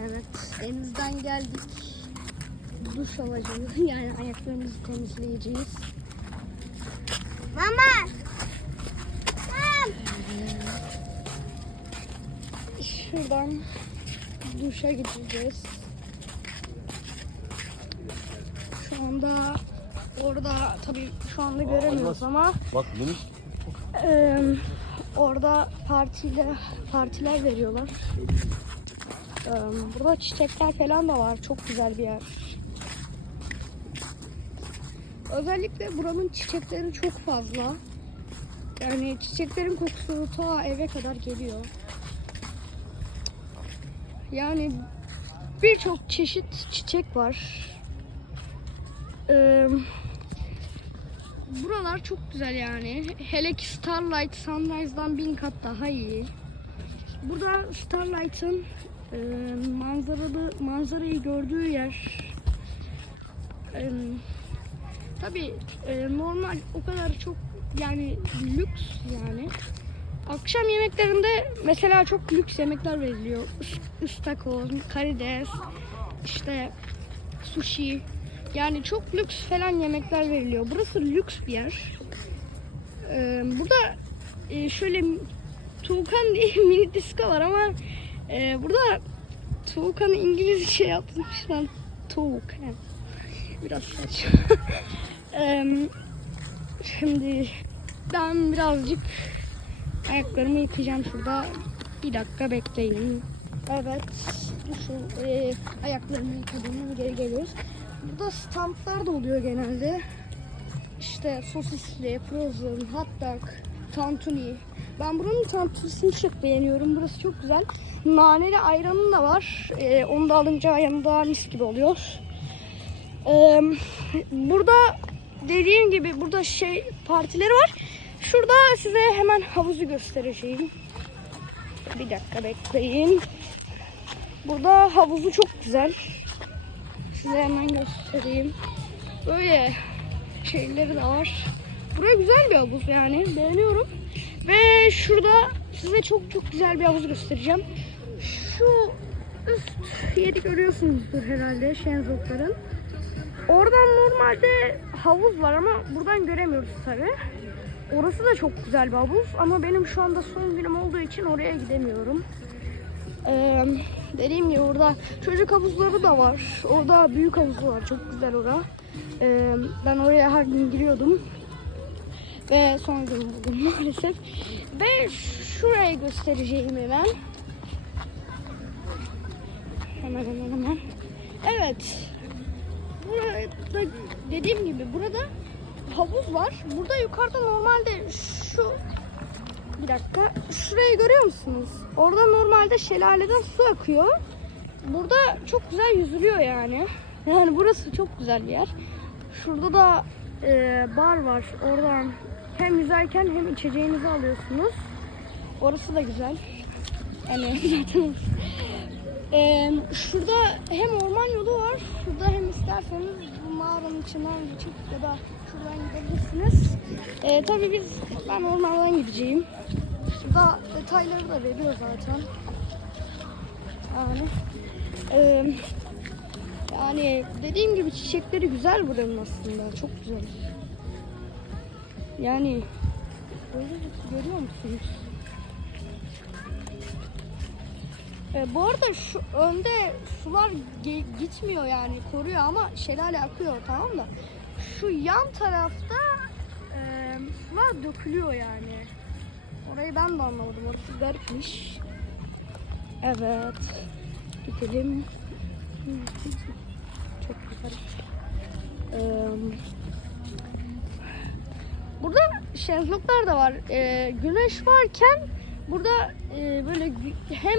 Evet, denizden geldik. Duş alacağız. Yani ayaklarımızı temizleyeceğiz. Mama. Mam. Şuradan duşa gideceğiz. Şu anda orada tabii şu anda göremiyoruz ama Bak minik Eee, orada partiyle partiler veriyorlar. Burada çiçekler falan da var. Çok güzel bir yer. Özellikle buranın çiçekleri çok fazla. Yani çiçeklerin kokusu ta eve kadar geliyor. Yani birçok çeşit çiçek var. Eee Buralar çok güzel yani. Hele ki Starlight Sunrise'dan bin kat daha iyi. Burada Starlight'ın e, manzaralı manzarayı gördüğü yer. E, Tabi normal o kadar çok yani lüks yani. Akşam yemeklerinde mesela çok lüks yemekler veriliyor. Istakoz, karides, işte sushi. Yani çok lüks falan yemekler veriliyor. Burası lüks bir yer. Ee, burada e, şöyle Tuğkan diye mini disko var ama e, burada Tuğkan'ı İngilizce yapmışlar. Tuğkan. Biraz saçma. Ee, şimdi ben birazcık ayaklarımı yıkayacağım şurada. Bir dakika bekleyin. Evet. Şu e, ayaklarımı yıkadım. Geri geliyoruz. Burada standlar da oluyor genelde. İşte sosisli, frozen, hot dog, tantuni. Ben buranın tantunisini çok beğeniyorum. Burası çok güzel. Naneli ayranı da var. Ee, onu da alınca yanında mis gibi oluyor. Ee, burada dediğim gibi burada şey partileri var. Şurada size hemen havuzu göstereceğim. Bir dakika bekleyin. Burada havuzu çok güzel. Size hemen göstereyim. Böyle şeyleri de var. Buraya güzel bir havuz yani. Beğeniyorum. Ve şurada size çok çok güzel bir havuz göstereceğim. Şu üst yeri görüyorsunuzdur herhalde Şenzokların. Oradan normalde havuz var ama buradan göremiyoruz tabi. Orası da çok güzel bir havuz ama benim şu anda son günüm olduğu için oraya gidemiyorum. Ee, dediğim gibi orada çocuk havuzları da var. Orada büyük havuzu var. Çok güzel orada. Ee, ben oraya her gün giriyordum. Ve son gün buldum maalesef. Ve şurayı göstereceğim hemen. Hemen hemen hemen. Evet. Burada dediğim gibi burada havuz var. Burada yukarıda normalde şu bir dakika. Şurayı görüyor musunuz? Orada normalde şelaleden su akıyor. Burada çok güzel yüzülüyor yani. Yani burası çok güzel bir yer. Şurada da e, bar var. Oradan hem yüzerken hem içeceğinizi alıyorsunuz. Orası da güzel. Yani zaten e, şurada hem orman yolu var. Şurada hem isterseniz bu mağaranın içinden geçip ya da şuradan gidebilirsiniz. E, tabii biz ben ormandan gideceğim. Burada detayları da veriyor zaten. Yani e, yani dediğim gibi çiçekleri güzel buranın aslında. Çok güzel. Yani böyle görüyor musunuz? E, bu arada şu önde sular ge- gitmiyor yani koruyor ama şelale akıyor tamam da şu yan tarafta e, sular dökülüyor yani. Orayı ben de anlamadım. Orası garipmiş. Evet. Gidelim. Çok güzel. Ee, burada şezlonglar da var. Ee, güneş varken burada e, böyle hem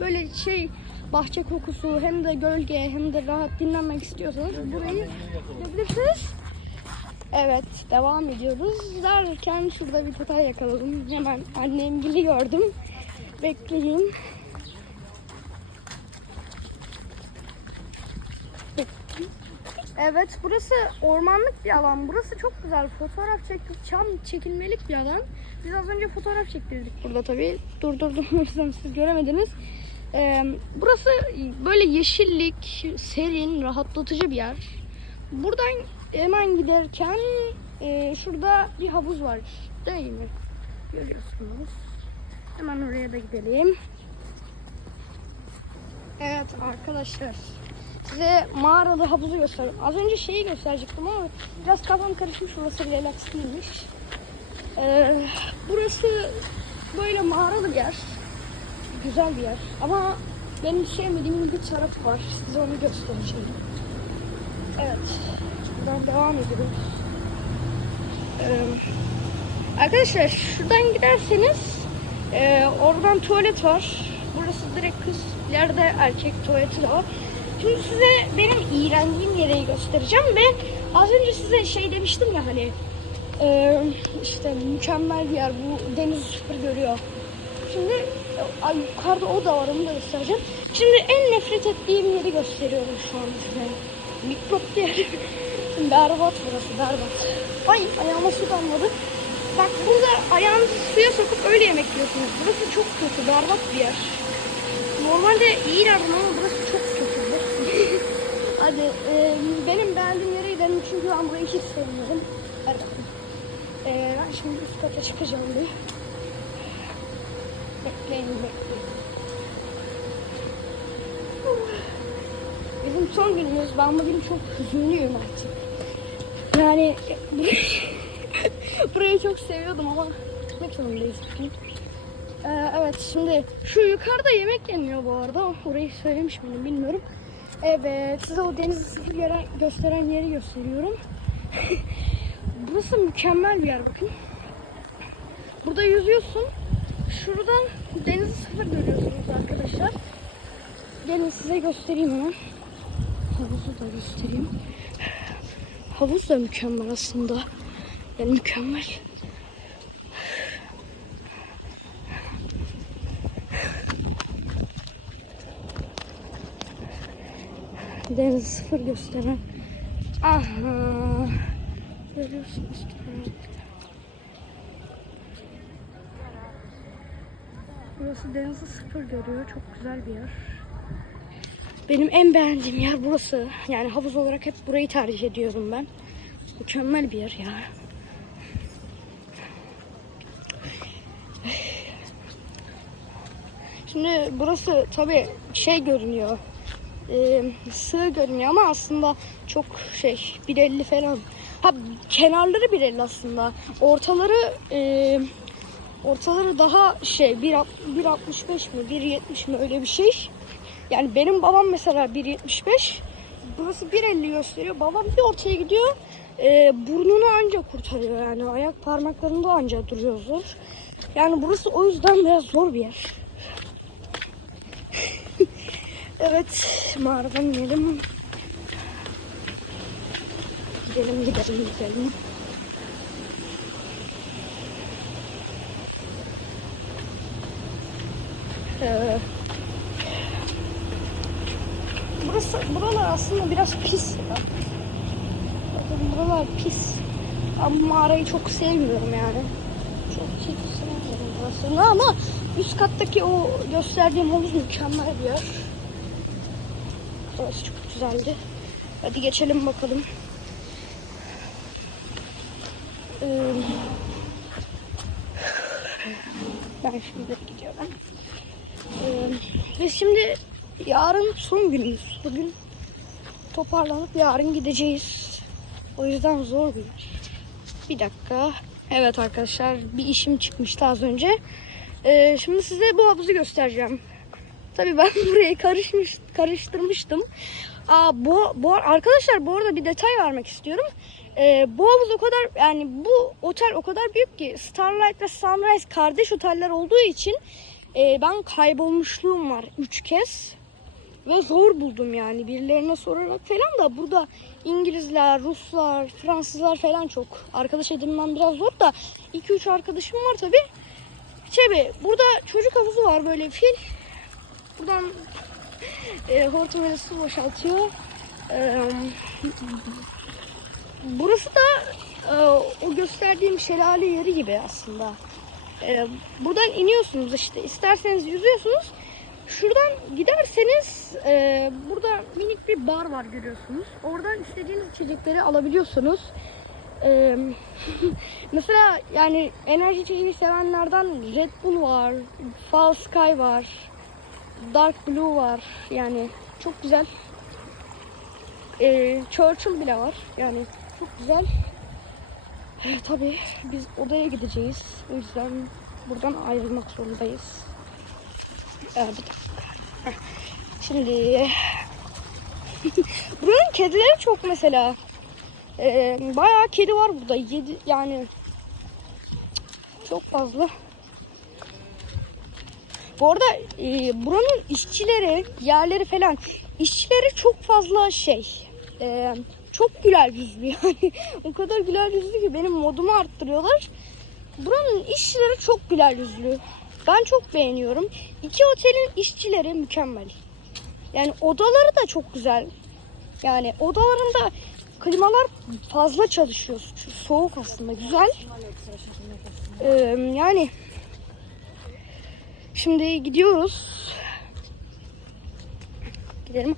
böyle şey bahçe kokusu hem de gölge hem de rahat dinlenmek istiyorsanız burayı gidebilirsiniz. Evet devam ediyoruz. Derken şurada bir detay yakaladım. Hemen annemgili gördüm. Bekleyin. Evet burası ormanlık bir alan. Burası çok güzel. Fotoğraf çektik. Çam çekilmelik bir alan. Biz az önce fotoğraf çektirdik burada tabii. Durdurdum o siz göremediniz. Ee, burası böyle yeşillik, serin, rahatlatıcı bir yer. Buradan hemen giderken e, şurada bir havuz var değil mi? Görüyorsunuz. Hemen oraya da gidelim. Evet arkadaşlar. Size mağaralı havuzu göstereyim. Az önce şeyi gösterecektim ama biraz kafam karışmış. Burası relax değilmiş. Ee, burası böyle mağaralı bir yer. Güzel bir yer. Ama benim sevmediğim bir taraf var. Size onu göstereceğim. Evet. Buradan devam ediyoruz. Ee, arkadaşlar şuradan giderseniz e, oradan tuvalet var. Burası direkt kız. İleride erkek tuvaleti de var. Şimdi size benim iğrendiğim yeri göstereceğim ve az önce size şey demiştim ya hani e, işte mükemmel bir yer bu deniz sıfır görüyor. Şimdi ay, yukarıda o da var onu da göstereceğim. Şimdi en nefret ettiğim yeri gösteriyorum şu an size. Mikrop yer. berbat burası berbat. Ay ayağıma su damladı. Bak burada ayağınızı suya sokup öyle yemek yiyorsunuz. Burası çok kötü berbat bir yer. Normalde iyi yerdim ama burası çok kötü. Hadi e, benim beğendiğim yere gidelim çünkü ben burayı hiç sevmiyorum. Hadi bakalım. E, ben şimdi üst kata çıkacağım bir. Bizim son günümüz. Ben bugün çok hüzünlüyüm artık. Yani burayı çok seviyordum ama gitmek zorundayız. Ee, evet şimdi şu yukarıda yemek yeniyor bu arada. Orayı söylemiş miydim bilmiyorum. Evet size o sıfır yere gösteren yeri gösteriyorum. Burası mükemmel bir yer bakın. Burada yüzüyorsun. Şuradan denizi sıfır görüyorsunuz arkadaşlar. Gelin size göstereyim hemen. Havuzu da göstereyim. Havuz da mükemmel aslında. Yani mükemmel. Deniz sıfır gösteren. Aha. Görüyorsunuz. Burası denizi sıfır görüyor. Çok güzel bir yer. Benim en beğendiğim yer burası. Yani havuz olarak hep burayı tercih ediyorum ben. Mükemmel bir yer ya. Şimdi burası tabi şey görünüyor. E, sığ görünüyor ama aslında çok şey 1.50 falan. Ha kenarları 1.50 aslında. Ortaları e, ortaları daha şey 1.60 1.65 mi 1.70 mi öyle bir şey. Yani benim babam mesela 1.75. Burası 1.50 gösteriyor. Babam bir ortaya gidiyor. E, burnunu anca kurtarıyor yani. Ayak parmaklarında anca duruyor zor. Yani burası o yüzden biraz zor bir yer. evet mağaradan inelim. Gidelim gidelim gidelim. Ee, burası, buralar aslında biraz pis ya. Bakın buralar pis. Ama mağarayı çok sevmiyorum yani. Çok hiç sevmiyorum burasını ama üst kattaki o gösterdiğim havuz mükemmel bir yer. Burası çok güzeldi. Hadi geçelim bakalım. Ee, ben şimdi gidiyorum. Ee, biz şimdi yarın son günümüz. Bugün toparlanıp yarın gideceğiz. O yüzden zor yer. Bir dakika. Evet arkadaşlar bir işim çıkmıştı az önce. Ee, şimdi size bu havuzu göstereceğim. Tabii ben burayı karışmış, karıştırmıştım. Aa, bu, bu arkadaşlar bu arada bir detay vermek istiyorum. Ee, bu havuz o kadar yani bu otel o kadar büyük ki Starlight ve Sunrise kardeş oteller olduğu için e, ben kaybolmuşluğum var 3 kez ve zor buldum yani birilerine sorarak falan da burada İngilizler, Ruslar, Fransızlar falan çok. Arkadaş edinmem biraz zor da 2-3 arkadaşım var tabi. Tabi burada çocuk havuzu var böyle fil. Buradan e, hortumuyla su boşaltıyor. E, burası da e, o gösterdiğim şelale yeri gibi aslında. E, buradan iniyorsunuz işte. İsterseniz yüzüyorsunuz. Şuradan giderseniz e, burada minik bir bar var görüyorsunuz. Oradan istediğiniz içecekleri alabiliyorsunuz. E, mesela yani enerji içeceği sevenlerden Red Bull var, Fall Sky var, Dark Blue var. Yani çok güzel. E, Churchill bile var. Yani çok güzel. E, tabii biz odaya gideceğiz. O yüzden buradan ayrılmak zorundayız. Ee, bir dakika. Şimdi buranın kedileri çok mesela. Ee, bayağı kedi var burada. Yedi yani çok fazla. Bu arada e, buranın işçileri, yerleri falan işçileri çok fazla şey. e, çok güler yüzlü yani. o kadar güler yüzlü ki benim modumu arttırıyorlar. Buranın işçileri çok güler yüzlü. Ben çok beğeniyorum. İki otelin işçileri mükemmel. Yani odaları da çok güzel. Yani odalarında klimalar fazla çalışıyor. Soğuk aslında güzel. Ee, yani şimdi gidiyoruz. Gidelim.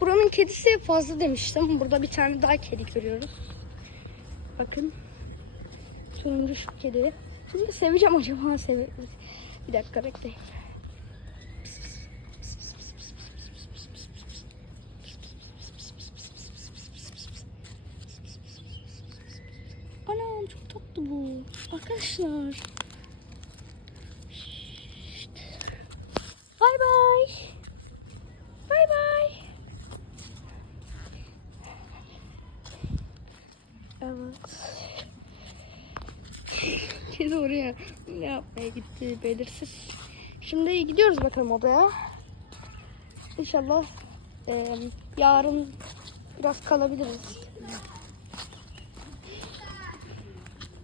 Buranın kedisi fazla demiştim. Burada bir tane daha kedi görüyoruz. Bakın. Turuncu şu kedi. Şimdi seveceğim acaba sev Bir dakika bekleyin. Anam çok tatlı bu. Arkadaşlar. Evet. Kedi oraya ne yapmaya gitti belirsiz. Şimdi gidiyoruz bakalım odaya. İnşallah eee, yarın biraz kalabiliriz.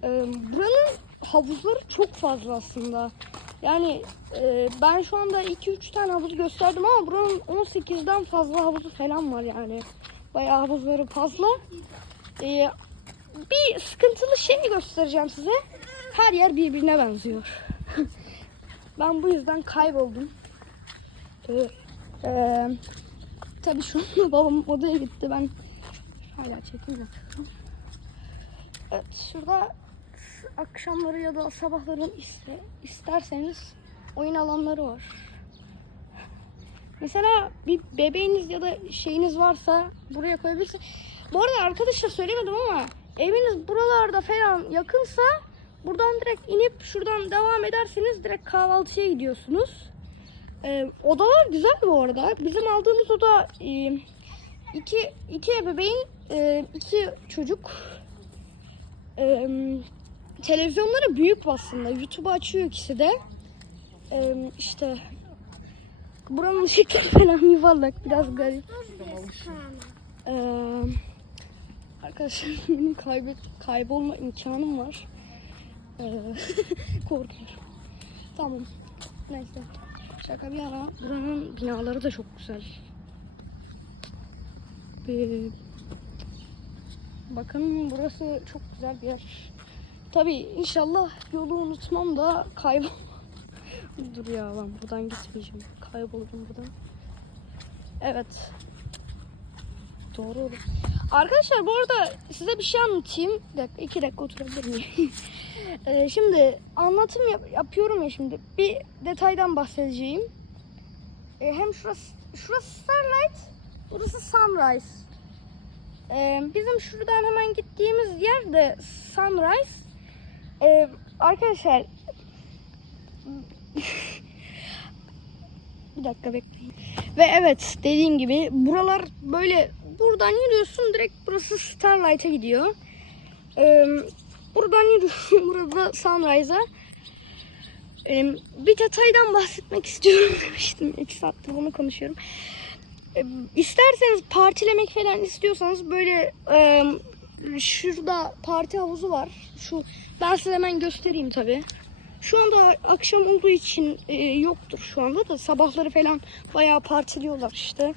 Eee, buranın havuzları çok fazla aslında. Yani eee, ben şu anda 2-3 tane havuz gösterdim ama buranın 18'den fazla havuzu falan var yani. Bayağı havuzları fazla. Eee, bir sıkıntılı şey göstereceğim size. Her yer birbirine benziyor. ben bu yüzden kayboldum. Ee, e, tabii şu anda babam odaya gitti. Ben hala çekim yapıyorum. Evet şurada akşamları ya da sabahları iste, isterseniz oyun alanları var. Mesela bir bebeğiniz ya da şeyiniz varsa buraya koyabilirsiniz. Bu arada arkadaşlar söylemedim ama eviniz buralarda falan yakınsa buradan direkt inip şuradan devam ederseniz direkt kahvaltıya gidiyorsunuz. Ee, odalar güzel bu arada. Bizim aldığımız oda e, iki, iki ebeveyn, e, iki çocuk. E, televizyonları büyük aslında. YouTube'u açıyor ikisi de. E, işte buranın ışıkları falan yuvarlak. Biraz garip. Ee, arkadaşlar benim kaybet kaybolma imkanım var. Ee, korkuyorum. Tamam. Neyse. Şaka bir yana. Buranın binaları da çok güzel. Ee, bakın burası çok güzel bir yer. Tabii inşallah yolu unutmam da kaybol. Dur ya ben buradan gitmeyeceğim. Kayboldum buradan. Evet. Doğru olur. Arkadaşlar bu arada size bir şey anlatayım. Bir dakika, iki dakika oturabilir miyim? Ee, şimdi anlatım yap- yapıyorum ya şimdi. Bir detaydan bahsedeceğim. Ee, hem şurası, şurası Starlight, burası Sunrise. Ee, bizim şuradan hemen gittiğimiz yer de Sunrise. Ee, arkadaşlar bir dakika bekleyin. Ve evet dediğim gibi buralar böyle buradan yürüyorsun direkt burası Starlight'a gidiyor. Ee, buradan yürüyorsun burada Sunrise'a. Ee, bir detaydan bahsetmek istiyorum demiştim. İki saattir bunu konuşuyorum. Ee, isterseniz partilemek falan istiyorsanız böyle e, şurada parti havuzu var. Şu ben size hemen göstereyim tabi. Şu anda akşam olduğu için e, yoktur şu anda da sabahları falan bayağı partiliyorlar işte.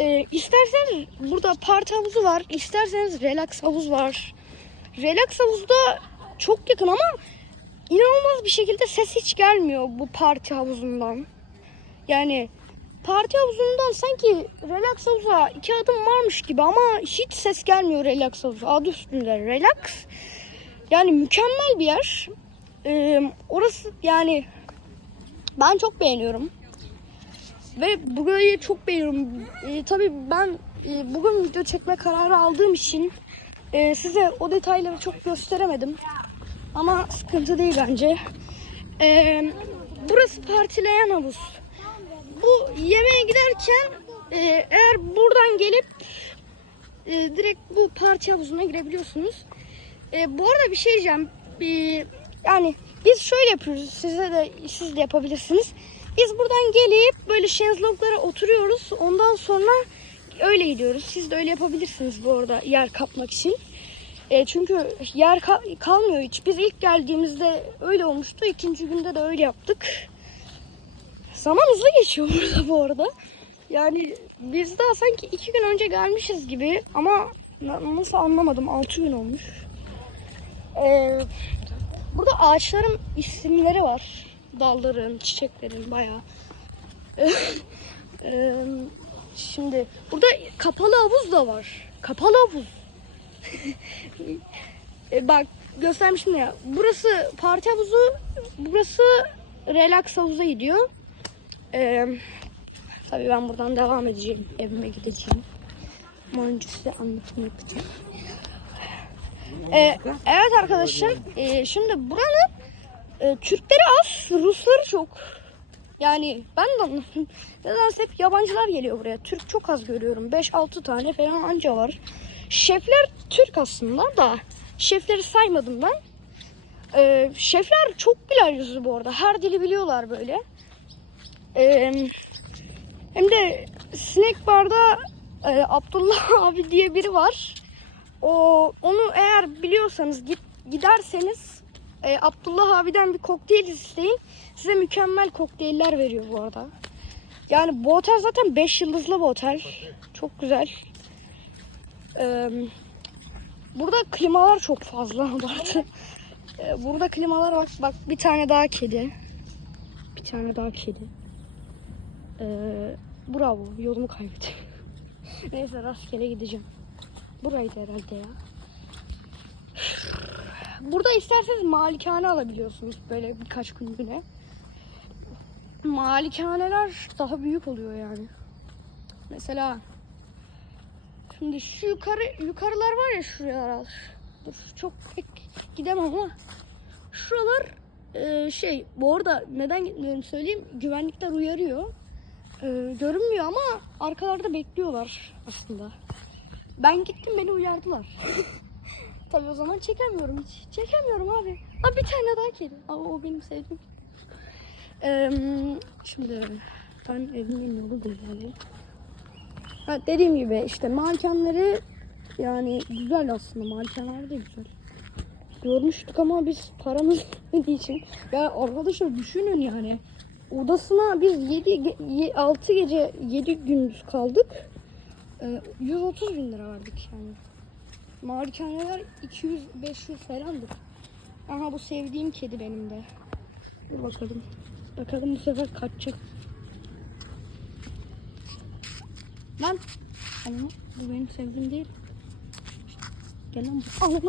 E, isterseniz burada parti havuzu var. isterseniz relax havuz var. Relax havuzda çok yakın ama inanılmaz bir şekilde ses hiç gelmiyor bu parti havuzundan. Yani parti havuzundan sanki relax havuza iki adım varmış gibi ama hiç ses gelmiyor relax havuzu. Adı üstünde relax. Yani mükemmel bir yer. Ee, orası yani ben çok beğeniyorum. Ve burayı çok beğeniyorum. Ee, tabii ben e, bugün video çekme kararı aldığım için e, size o detayları çok gösteremedim. Ama sıkıntı değil bence. Ee, burası partileyen havuz. Bu yemeğe giderken e, eğer buradan gelip e, direkt bu parti havuzuna girebiliyorsunuz. E, bu arada bir şey diyeceğim. Bir, yani biz şöyle yapıyoruz. Size de siz de yapabilirsiniz. Biz buradan gelip böyle şezlonglara oturuyoruz. Ondan sonra öyle gidiyoruz. Siz de öyle yapabilirsiniz bu arada yer kapmak için. E, çünkü yer ka- kalmıyor hiç. Biz ilk geldiğimizde öyle olmuştu. İkinci günde de öyle yaptık. Zaman hızlı geçiyor burada bu arada. Yani biz daha sanki iki gün önce gelmişiz gibi ama na- nasıl anlamadım. Altı gün olmuş. Ee, burada ağaçların isimleri var. Dalların, çiçeklerin bayağı. Şimdi burada kapalı havuz da var. Kapalı havuz. E, bak göstermiştim ya. Burası parti havuzu, burası relax havuza gidiyor. Ee, tabii ben buradan devam edeceğim. Evime gideceğim. Ama önce size anlatım yapacağım. Ee, evet arkadaşlar. e, şimdi buranın e, Türkleri az, Rusları çok. Yani ben de anladım. Nedense hep yabancılar geliyor buraya. Türk çok az görüyorum. 5-6 tane falan anca var. Şefler Türk aslında da. Şefleri saymadım ben. Ee, şefler çok güler yüzlü bu arada. Her dili biliyorlar böyle. Ee, hem de Snack Bar'da e, Abdullah abi diye biri var. O onu eğer biliyorsanız git giderseniz e, Abdullah abiden bir kokteyl isteyin. Size mükemmel kokteyller veriyor bu arada. Yani bu otel zaten 5 yıldızlı bir otel. Çok güzel. Ee, burada klimalar çok fazla abartı. Ee, burada klimalar bak bak bir tane daha kedi. Bir tane daha kedi. Ee, bravo yolumu kaybettim. Neyse rastgele gideceğim. Buraydı herhalde ya. Burada isterseniz malikane alabiliyorsunuz böyle birkaç günlüğüne. Malikaneler daha büyük oluyor yani. Mesela şimdi şu yukarı yukarılar var ya şuralar. Dur çok pek gidemem ama şuralar e, şey bu arada neden gitmiyorum söyleyeyim güvenlikler uyarıyor. E, görünmüyor ama arkalarda bekliyorlar aslında. Ben gittim beni uyardılar. Tabii o zaman çekemiyorum hiç. Çekemiyorum abi. Abi bir tane daha kedi. Ama o benim sevdiğim. Ee, şimdi ben evimin yolu güzel. Ha, dediğim gibi işte malkanları yani güzel aslında. Malkanlar da güzel. Görmüştük ama biz paramız yetmediği için. Ya arkadaşlar düşünün yani. Odasına biz 7 6 gece 7 gündüz kaldık. Ee, 130 bin lira verdik yani. Malikaneler 200-500 falandır. Aha bu sevdiğim kedi benim de. Dur bakalım. Bakalım bu sefer kaçacak. Lan. Ama bu benim sevdiğim değil. Gel lan. bu- Al lan.